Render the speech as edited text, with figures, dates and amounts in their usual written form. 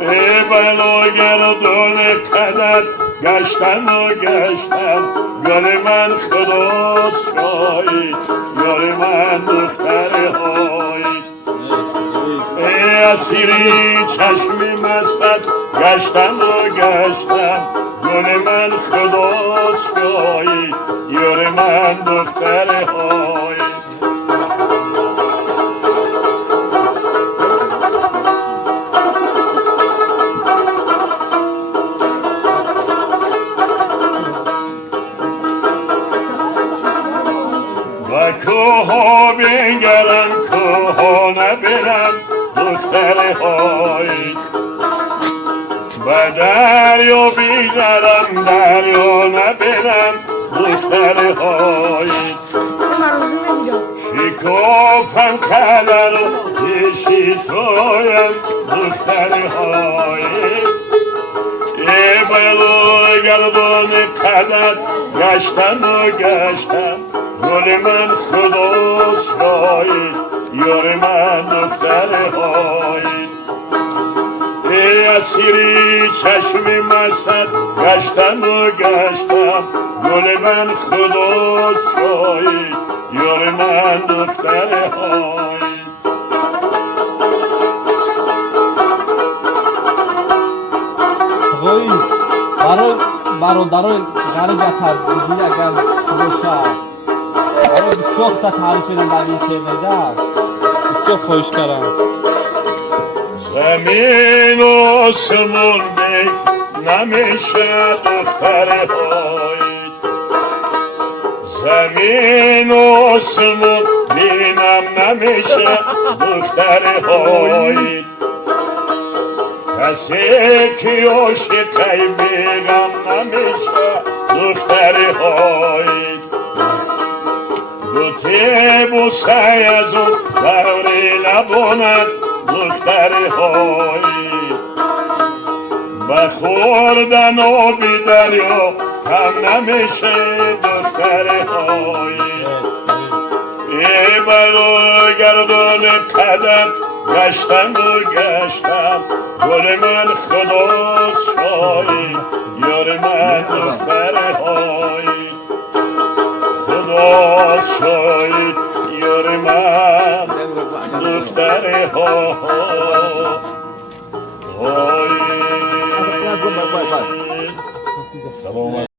ای بلو گردون قدر گشتم و گشتم گل من خلاص شایی یار من دختر هایی ای اسیری چشمی مستت گشتم و گشتم گل من خلاص شایی یار من دختر هایی و کوها بنگرم کوها نبرم دختر های و دریا بیزرم دریا نبرم دختر های شکافم کلر و پیشی تویم دختر های ای بلو گردان کلر گشتم و گشتم گل من خلاص شایی یار من دختر هایی ای اسیری چشمی مستت گشتم و گشتم گل من خلاص شایی یار من دختر هایی آقای برادرای غریب یتر بودی اگر باشه بسیار تا تعریف اینا در این تیمیده بسیار خواهش کردم زمین و آسمون نمیشه دختر های زمین و آسمون بینم نمیشه دختر های کسی که عاشقی بیگم نمیشه دختر های دوتی بوسه از اون بری لبونت دختر هایی بخوردن آبی دریا کم نمیشه دختر هایی ای بلو گردان قدم گشتم و گشتم گل من خلاص شایی یار من دختر هایی خلاص شایی یار من دختر هایی